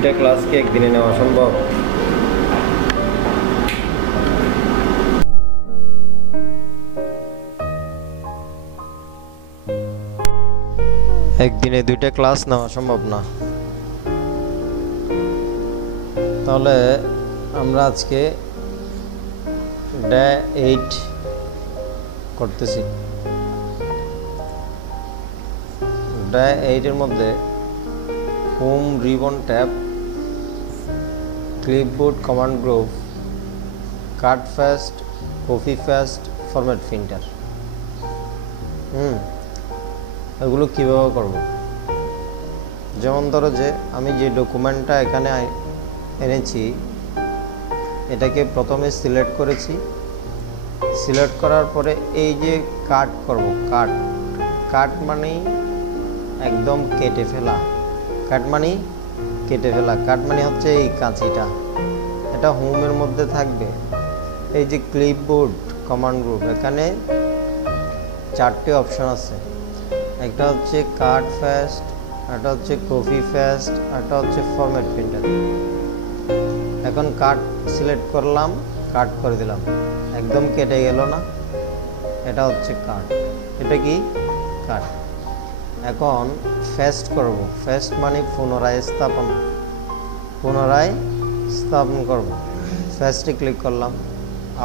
দুইটা ক্লাস কি একদিনে নেওয়া সম্ভব? একদিনে দুইটা ক্লাস নেওয়া সম্ভব না। তাহলে আমরা আজকে ডে 8 করতেছি। ডে 8 এর মধ্যে home ribbon tab, clipboard command group, cut paste, copy paste, format painter, এগুলো কীভাবে করব। যেমন ধরো যে আমি যে ডকুমেন্টটা এখানে এনেছি এটাকে প্রথমে সিলেক্ট করেছি। সিলেক্ট করার পরে এই যে কাট করব, কাট মানেই একদম কেটে ফেলা। কাট মানে হচ্ছে এই কাঁচিটা, এটা হোমের মধ্যে থাকবে। এই যে ক্লিপবোর্ড কমান্ড গ্রুপ, এখানে 4টে অপশন আছে। একটা হচ্ছে কাট ফাস্ট, একটা হচ্ছে কপি ফাস্ট, একটা হচ্ছে ফরম্যাট প্রিন্টার। এখন কাট সিলেক্ট করলাম, কাট করে দিলাম, একদম কেটে গেল না। এটা হচ্ছে কাট, এটা কি কাট। এখন ফাস্ট করব। ফাস্ট মানে পুনরায় স্থাপন করব। ফাস্টে ক্লিক করলাম,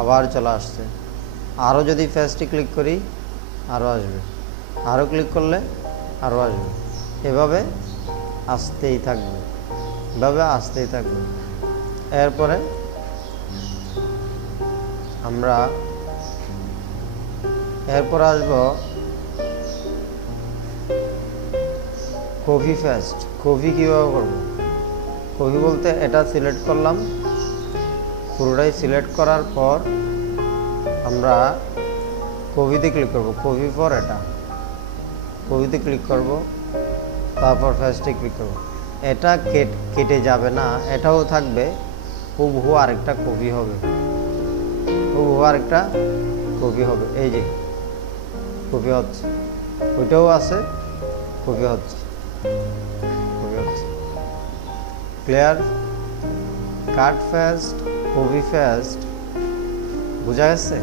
আবার চলে আসছে। আরও যদি ফাস্টে ক্লিক করি আরও আসবে, আরও ক্লিক করলে আরও আসবে। এভাবে আসতেই থাকবে, এরপরে আমরা আসব কপি ফাস্ট। কপি কীভাবে করব? কপি বলতে এটা সিলেক্ট করলাম, পুরোটাই সিলেক্ট করার পর আমরা কপিতে ক্লিক করব। কপি ফর এটা, কপিতে ক্লিক করব, তারপর ফার্স্টে ক্লিক করব। এটা কেটে যাবে না, এটাও থাকবে, হুবহু আরেকটা কপি হবে। এই যে কপি হচ্ছে, ওইটাও আছে, কপি হচ্ছে। ক্লিয়ার? কাট ফাস্ট, কপি ফাস্ট, বোঝা গেছে?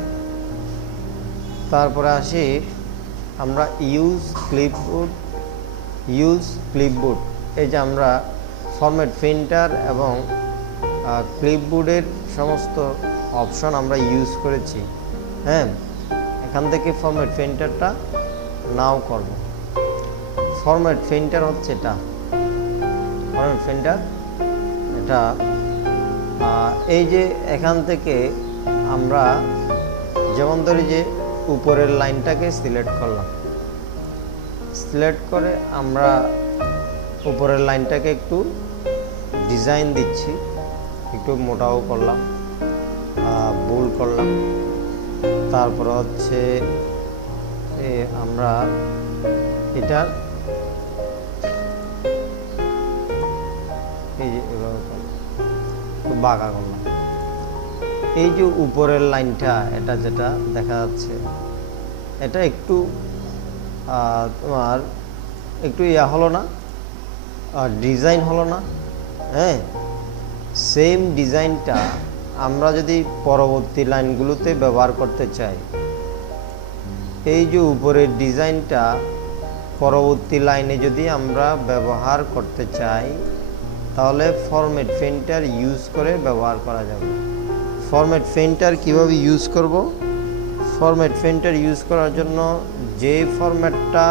তারপরে আসি আমরা ইউজ ক্লিপবোর্ড। এই যে আমরা ফরম্যাট প্রিন্টার এবং ক্লিপবোর্ডের সমস্ত অপশন আমরা ইউজ করেছি। এখান থেকে ফরম্যাট প্রিন্টারটা নাও করব। ফরম্যাট প্রিন্টার হচ্ছে এটা, এই যে এখান থেকে আমরা যেমন ধরি যে উপরের লাইনটাকে সিলেক্ট করলাম, সিলেক্ট করে আমরা উপরের লাইনটাকে একটু ডিজাইন দিচ্ছি, একটু মোটাও করলাম, বোল্ড করলাম। তারপর হচ্ছে আমরা এটা এই যে এভাবে খুব বাঁকা করলাম। এই যে উপরের লাইনটা, এটা যেটা দেখা যাচ্ছে, এটা একটু তোমার একটু হলো না, ডিজাইন হলো না। সেম ডিজাইনটা আমরা যদি পরবর্তী লাইনগুলোতে ব্যবহার করতে চাই, এই যে উপরের ডিজাইনটা পরবর্তী লাইনে যদি আমরা ব্যবহার করতে চাই, তাহলে ফরম্যাট প্রিন্টার ইউজ করে ব্যবহার করা যাবে। ফরম্যাট প্রিন্টার কীভাবে ইউজ করব? ফরম্যাট প্রিন্টার ইউজ করার জন্য যে ফরম্যাটটা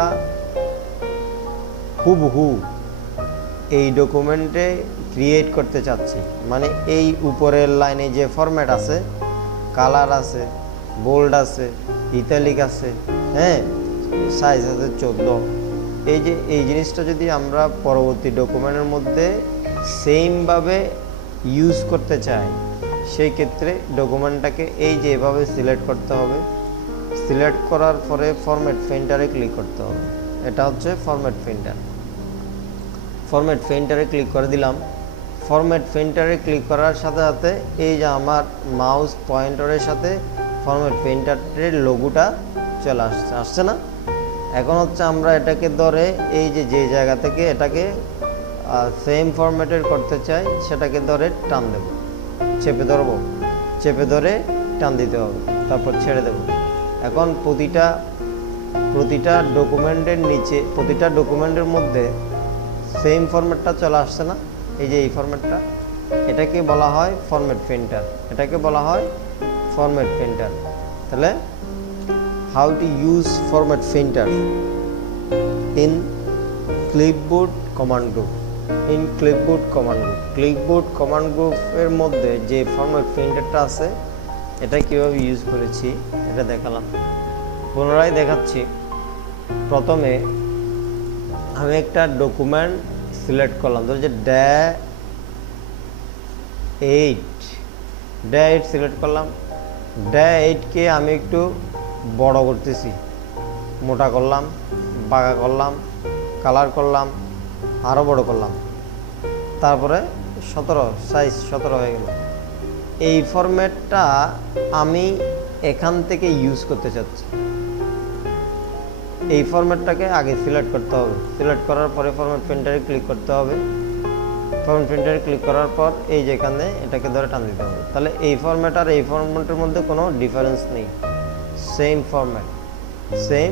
হুবহু এই ডকুমেন্টে ক্রিয়েট করতে চাচ্ছি, মানে এই উপরের লাইনে যে ফরম্যাট আছে, কালার আছে, বোল্ড আছে, ইটালিক আছে, সাইজ আছে 14, এই জিনিসটা যদি আমরা পরবর্তী ডকুমেন্টের মধ্যে সেমভাবে ইউজ করতে চাই, সেই ক্ষেত্রে ডকুমেন্টটাকে এই যে এভাবে সিলেক্ট করতে হবে। সিলেক্ট করার পরে ফরম্যাট প্রিন্টারে ক্লিক করতে হবে। এটা হচ্ছে ফরম্যাট প্রিন্টারে ক্লিক করে দিলাম। ফরম্যাট প্রিন্টারে ক্লিক করার সাথে সাথে এই যে আমার মাউস পয়েন্টারের সাথে ফরম্যাট প্রিন্টারের লোগোটা চলে আসছে না? এখন হচ্ছে আমরা এটাকে ধরে এই যে জায়গা থেকে এটাকে সেম ফরম্যাটের করতে চাই, সেটাকে ধরে টান দেব, চেপে ধরবো, চেপে ধরে টান দিতে হবে, তারপর ছেড়ে দেব। এখন প্রতিটা ডকুমেন্টের নিচে, প্রতিটা ডকুমেন্টের মধ্যে সেম ফরম্যাটটা চলে আসছে না? এই যে এই ফরম্যাটটা, এটাকে বলা হয় ফরম্যাট প্রিন্টার, এটাকে বলা হয় ফরম্যাট প্রিন্টার। তাহলে how to use format printer in clipboard command group. In clipboard command group, clipboard command গ্রুপের মধ্যে যে ফরম্যাট প্রিন্টারটা আছে, এটা কীভাবে ইউজ করেছি এটা দেখালাম, পুনরায় দেখাচ্ছি। প্রথমে আমি একটা ডকুমেন্ট সিলেক্ট করলাম, ধরো যে ডে8 সিলেক্ট করলাম। ডে8কে আমি একটু বড় করতেছি, মোটা করলাম, বাঁকা করলাম, কালার করলাম, আরও বড় করলাম, তারপরে 17 সাইজ 17 হয়ে গেল। এই ফরম্যাটটা আমি এখান থেকে ইউজ করতে চাচ্ছি। এই ফরম্যাটটাকে আগে সিলেক্ট করতে হবে, সিলেক্ট করার পরে ফরম্যাট প্রিন্টারে ক্লিক করতে হবে। ফরম্যাট প্রিন্টারে ক্লিক করার পর এই যেখানে এটাকে ধরে টান দিতে হবে। তাহলে এই ফরম্যাট আর এই ফরম্যাটের মধ্যে কোনো ডিফারেন্স নেই, same format, same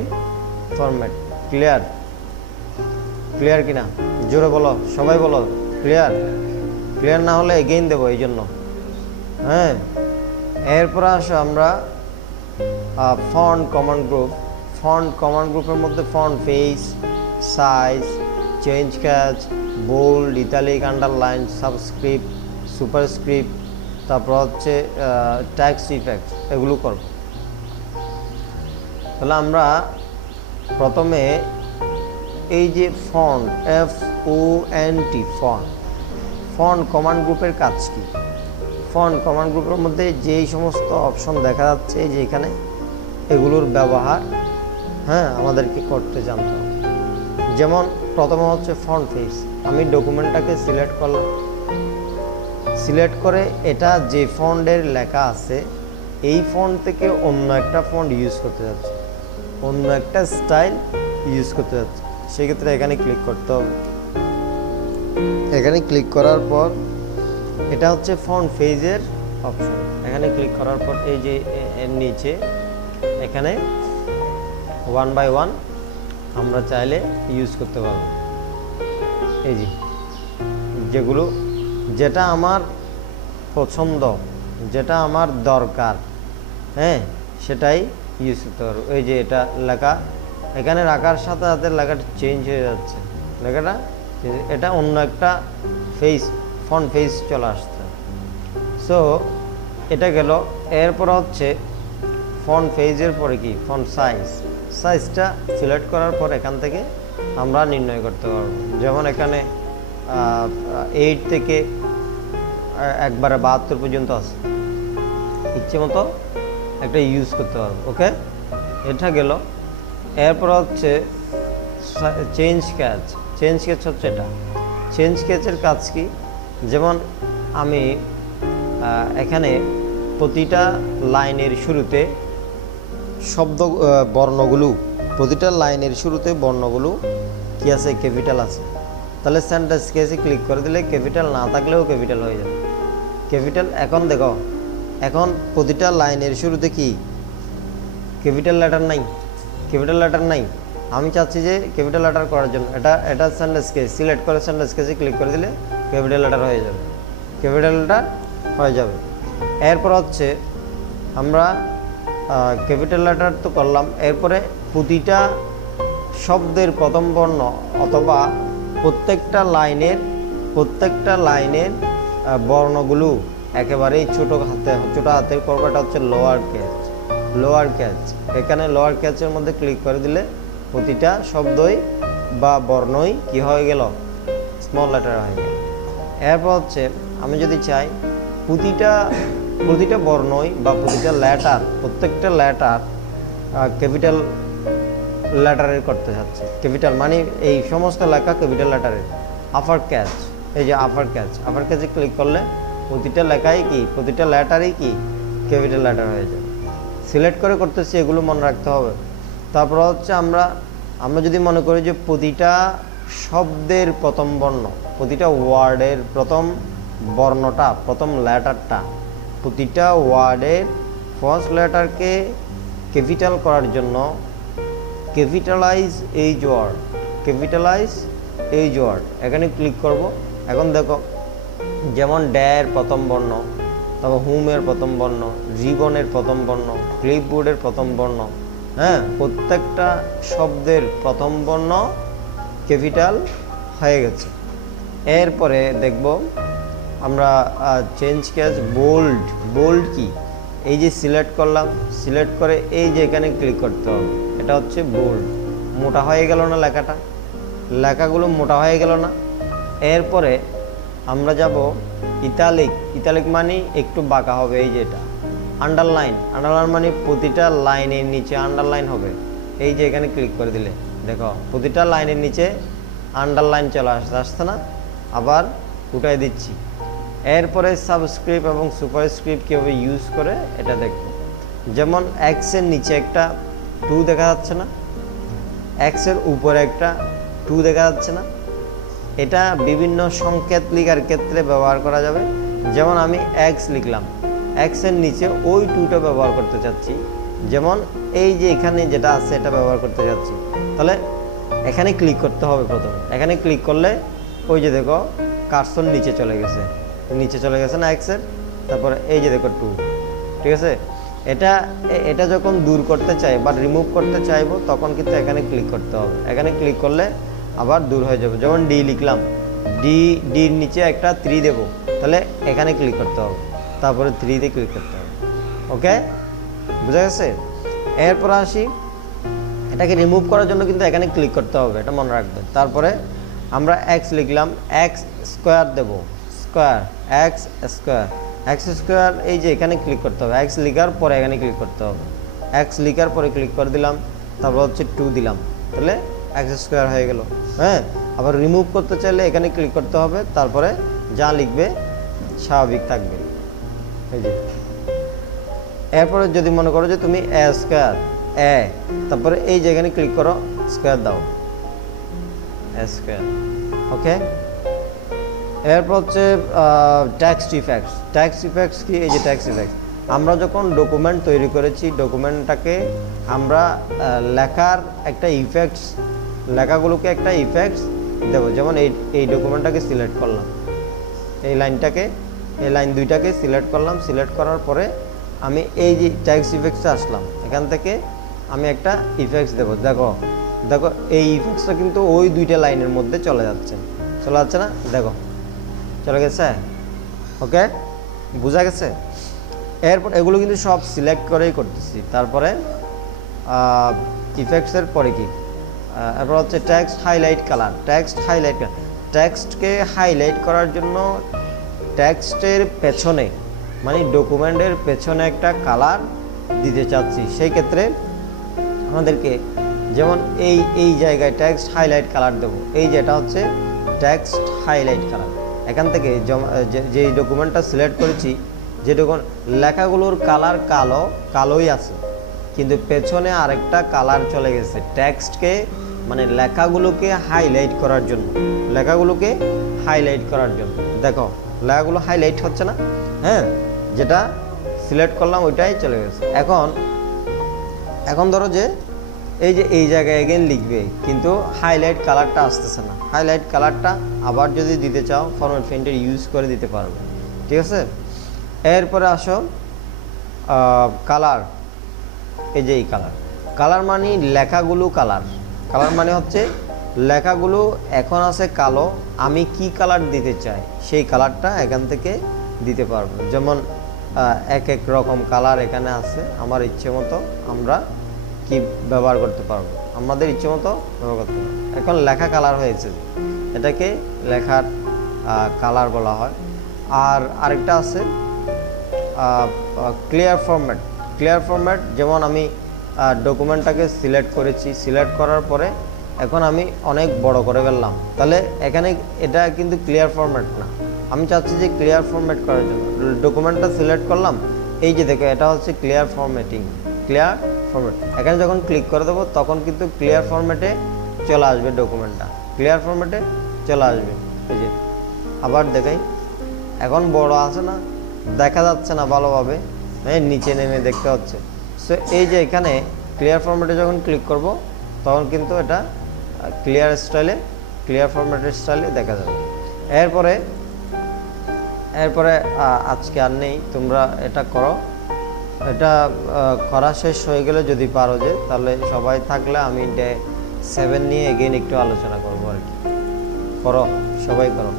format. Clear? Clear কিনা জোরে বলো, সবাই বলো ক্লিয়ার। ক্লিয়ার না হলে এগেইন দেবো এই জন্য। হ্যাঁ, এরপর আসো আমরা font command group. Font command গ্রুপের মধ্যে font face, size, change case, bold, italic, underline, subscript, superscript, তারপর হচ্ছে টেক্সট ইফেক্ট, এগুলো করব। তাহলে আমরা প্রথমে এই যে ফন্ট, FONT, ফন্ট কমান্ড গ্রুপের কাজ কি? ফন্ট কমান্ড গ্রুপের মধ্যে যেই সমস্ত অপশন দেখা যাচ্ছে যে এখানে, এগুলোর ব্যবহার আমাদেরকে করতে জানতে হবে। যেমন প্রথমে হচ্ছে ফন্ট ফেস। আমি ডকুমেন্টটাকে সিলেক্ট করলাম, সিলেক্ট করে এটা যে ফন্টের লেখা আছে এই ফন্ট থেকে অন্য একটা ফন্ট ইউজ করতে যাচ্ছে, অন্য একটা স্টাইল ইউজ করতে যাচ্ছে, সেক্ষেত্রে এখানে ক্লিক করতে হবে। এখানে ক্লিক করার পর এটা হচ্ছে ফন্ট ফেজের অপশন। এখানে ক্লিক করার পর এই যে এর নিচে এখানে 1 by 1 আমরা চাইলে ইউজ করতে পারবো। এই যে যেগুলো, যেটা আমার পছন্দ, যেটা আমার দরকার, সেটাই ইউজ করতে পারবো। এই যে এটা লেখা এখানে রাখার সাথে সাথে লেখাটা চেঞ্জ হয়ে যাচ্ছে, লেখাটা এটা অন্য একটা ফন্ট ফেস চলে আসছে। সো এটা গেল। এরপর হচ্ছে ফন্ট ফেজের পরে কি ফন্ট সাইজটা সিলেক্ট করার পর এখান থেকে আমরা নির্ণয় করতে পারবো। যেমন এখানে 8 থেকে একবারে 72 পর্যন্ত আছে, ইচ্ছে মতো একটা ইউজ করতে পারবো। ওকে, এটা গেল। এরপর হচ্ছে চেঞ্জ ক্যাচ হচ্ছে এটা। চেঞ্জ ক্যাচের কাজ কি? যেমন আমি এখানে প্রতিটা লাইনের শুরুতে প্রতিটা লাইনের শুরুতে বর্ণগুলো কি আছে? ক্যাপিটাল আছে। তাহলে সেন্টেন্স কেসে ক্লিক করে দিলে ক্যাপিটাল না থাকলেও ক্যাপিটাল হয়ে যাবে। ক্যাপিটাল এখন দেখো, এখন প্রতিটা লাইনের শুরুতে কি ক্যাপিটাল লেটার নাই। আমি চাচ্ছি যে ক্যাপিটাল লেটার করার জন্য এটা সেন্টেন্স কেস সিলেক্ট করে সেন্টেন্স কেসে ক্লিক করে দিলে ক্যাপিটাল লেটার হয়ে যাবে। এরপর হচ্ছে আমরা ক্যাপিটাল লেটার তো করলাম। এরপরে প্রতিটা শব্দের প্রথম বর্ণ অথবা প্রত্যেকটা লাইনের বর্ণগুলো একেবারেই ছোট হাতের করবো। এটা হচ্ছে লোয়ার ক্যাচ। এখানে লোয়ার ক্যাচের মধ্যে ক্লিক করে দিলে প্রতিটা শব্দই বা বর্ণই কি হয়ে গেল? স্মল লেটার হয়ে গেল। এরপর হচ্ছে আমি যদি চাই প্রতিটা বর্ণই বা প্রত্যেকটা ল্যাটার ক্যাপিটাল লেটারের করতে যাচ্ছে। ক্যাপিটাল মানে এই সমস্ত লেখা ক্যাপিটাল লেটারের। আপার ক্যাচ, এই যে আপার ক্যাচে ক্লিক করলে প্রতিটা লেটারই কি ক্যাপিটাল লেটার হয়ে যাবে। সিলেক্ট করে করতেছি, এগুলো মনে রাখতে হবে। তারপর হচ্ছে আমরা যদি মনে করি যে প্রতিটা শব্দের প্রথম বর্ণ, প্রতিটা ওয়ার্ডের প্রথম বর্ণটা, প্রথম লেটারটা, প্রতিটা ওয়ার্ডের ফার্স্ট লেটারকে ক্যাপিটাল করার জন্য capitalize each word, capitalize each word এখানে ক্লিক করব। এখন দেখো যেমন ড্যার প্রথম বর্ণ, তারপর হুমের প্রথম বর্ণ, রিবনের প্রথম বর্ণ, ক্লিপবোর্ডের প্রথম বর্ণ, হ্যাঁ, প্রত্যেকটা শব্দের প্রথম বর্ণ ক্যাপিটাল হয়ে গেছে। এরপরে দেখব আমরা চেঞ্জ কেস বোল্ড, বোল্ড কি, এই যে সিলেক্ট করলাম, সিলেক্ট করে এই যে এখানে ক্লিক করতে হবে, এটা হচ্ছে বোল্ড। মোটা হয়ে গেল না লেখাটা, লেখাগুলো মোটা হয়ে গেল না। এরপরে আমরা যাব ইতালিক, ইতালিক মানে একটু বাঁকা হবে, এই যে এটা। আন্ডারলাইন, আন্ডারলাইন মানে প্রতিটা লাইনের নিচে আন্ডারলাইন হবে, এই যে এখানে ক্লিক করে দিলে দেখো প্রতিটা লাইনের নিচে আন্ডারলাইন চলে আসছে না, আবার উঠাই দিচ্ছি। এরপরে সাবস্ক্রিপ্ট এবং সুপারস্ক্রিপ্ট কীভাবে ইউজ করে এটা দেখব। যেমন এক্সের নিচে একটা 2 দেখা যাচ্ছে না, এক্সের উপরে একটা 2 দেখা যাচ্ছে না, এটা বিভিন্ন সংকেত লেখার ক্ষেত্রে ব্যবহার করা যাবে। যেমন আমি এক্স লিখলাম, এক্সের নিচে ওই 2টা ব্যবহার করতে চাচ্ছি, যেমন এই যে এখানে যেটা আছে এটা ব্যবহার করতে চাচ্ছি, তাহলে এখানে ক্লিক করতে হবে প্রথমে। এখানে ক্লিক করলে ওই যে দেখো কার্সর নিচে চলে গেছে, নিচে চলে গেছে না এক্সের, তারপরে এই যে দেখো 2, ঠিক আছে। এটা যখন দূর করতে চাই বা রিমুভ করতে চাইবো তখন কিন্তু এখানে ক্লিক করতে হবে, এখানে ক্লিক করলে আবার দূর হয়ে যাবে। যেমন ডি লিখলাম, ডির নিচে একটা 3 দেবো, তাহলে এখানে ক্লিক করতে হবে, তারপরে 3-তে ক্লিক করতে হবে। ওকে, বুঝা গেছে? এরপর আসি, এটাকে রিমুভ করার জন্য কিন্তু এখানে ক্লিক করতে হবে, এটা মনে রাখবেন। তারপরে আমরা এক্স লিখলাম, এক্স স্কোয়ার দেবো, square, x square, x square, এই যে এখানে ক্লিক করতে হবে, এক্স লিখার পরে এখানে ক্লিক করতে হবে, এক্স লিখার পরে ক্লিক করে দিলাম, তারপর হচ্ছে 2 দিলাম, তাহলে এক্স স্কোয়ার হয়ে গেল। হ্যাঁ, আবার রিমুভ করতে চাইলে এখানে ক্লিক করতে হবে, তারপরে যা লিখবে স্বাভাবিক থাকবে, এই যে। এরপরে যদি মনে করো যে তুমি এ স্কোয়ার, এ, তারপরে এই যে এখানে ক্লিক করো, স্কোয়ার দাও, এ স্কোয়ার। ওকে, এরপর হচ্ছে টেক্সট ইফেক্টস। টেক্সট ইফেক্টস কি? এই যে টেক্সট ইফেক্টস, আমরা যখন ডকুমেন্ট তৈরি করেছি, ডকুমেন্টটাকে আমরা লেখার একটা ইফেক্টস, লেখাগুলোকে একটা ইফেক্টস দেবো। যেমন এই ডকুমেন্টটাকে সিলেক্ট করলাম, এই লাইনটাকে, এই লাইন 2টাকে সিলেক্ট করলাম, সিলেক্ট করার পরে আমি এই যে টেক্সট ইফেক্টসে আসলাম, এখান থেকে আমি একটা ইফেক্টস দেবো। দেখো দেখো এই ইফেক্টসটা কিন্তু ওই 2টা লাইনের মধ্যে চলে যাচ্ছে, চলে যাচ্ছে না? দেখো চলে গেছে। ওকে, বোঝা গেছে? এরপর এগুলো কিন্তু সব সিলেক্ট করেই করতেছি। তারপরে ইফেক্টসের পরে কি, এরপর হচ্ছে text highlight colour. Text highlight colour, টেক্সটকে হাইলাইট করার জন্য টেক্সটের পেছনে, মানে ডকুমেন্টের পেছনে একটা কালার দিতে চাচ্ছি, সেই ক্ষেত্রে আমাদেরকে যেমন এই জায়গায় টেক্সট হাইলাইট কালার দেবো, এই যেটা হচ্ছে টেক্সট হাইলাইট কালার। এখান থেকে যে ডকুমেন্টটা সিলেক্ট করেছি, যে ডকুমেন্ট লেখাগুলোর কালার কালোই আছে, কিন্তু পেছনে আরেকটা কালার চলে গেছে টেক্সটকে, মানে লেখাগুলোকে হাইলাইট করার জন্য, লেখাগুলোকে হাইলাইট করার জন্য। দেখো লেখাগুলো হাইলাইট হচ্ছে না, হ্যাঁ, যেটা সিলেক্ট করলাম ওইটাই চলে গেছে। এখন ধরো যে এই জায়গায় এগেন লিখবে, কিন্তু হাইলাইট কালারটা আসতেছে না। হাইলাইট কালারটা আবার যদি দিতে চাও, ফরম্যাট পেইন্টার ইউজ করে দিতে পারবে, ঠিক আছে। এরপরে আসো কালার, এই যে এই কালার মানে লেখাগুলো কালার, কালার মানে হচ্ছে লেখাগুলো এখন আছে কালো, আমি কি কালার দিতে চাই সেই কালারটা এখান থেকে দিতে পারবো। যেমন এক রকম কালার এখানে আছে, আমার ইচ্ছে মতো আমরা কি ব্যবহার করতে পারবো, আমাদের ইচ্ছে মতো ব্যবহার করতে পারবো। এখন লেখা কালার হয়েছে, এটাকে লেখার কালার বলা হয়। আর আরেকটা আছে ক্লিয়ার ফরম্যাট। ক্লিয়ার ফরম্যাট, যেমন আমি ডকুমেন্টটাকে সিলেক্ট করেছি, সিলেক্ট করার পরে এখন আমি অনেক বড় করে ফেললাম, তাহলে এখানে এটা কিন্তু ক্লিয়ার ফরম্যাট না। আমি চাচ্ছি যে ক্লিয়ার ফরম্যাট করার জন্য ডকুমেন্টটা সিলেক্ট করলাম, এই যে দেখো এটা হচ্ছে ক্লিয়ার ফরম্যাটিং, ক্লিয়ার ফরম্যাট। এখানে যখন ক্লিক করে দেবো তখন কিন্তু ক্লিয়ার ফরম্যাটে চলে আসবে, ডকুমেন্টটা ক্লিয়ার ফরম্যাটে চলে আসবে। এই যে আবার দেখাই, এখন বড় আছে না, দেখা যাচ্ছে না ভালোভাবে, নিচে নেমে দেখতে হচ্ছে। সো এই যে এখানে ক্লিয়ার ফরম্যাটে যখন ক্লিক করব তখন কিন্তু এটা ক্লিয়ার ফরম্যাটের স্টাইলে দেখা যাবে। এরপরে আজকে আর নেই, তোমরা এটা করো। এটা করা শেষ হয়ে গেলে যদি পারো, যে তাহলে সবাই থাকলে আমি ডে 7 নিয়ে এগেইন একটু আলোচনা করবো আর কি। করো, সবাই করো।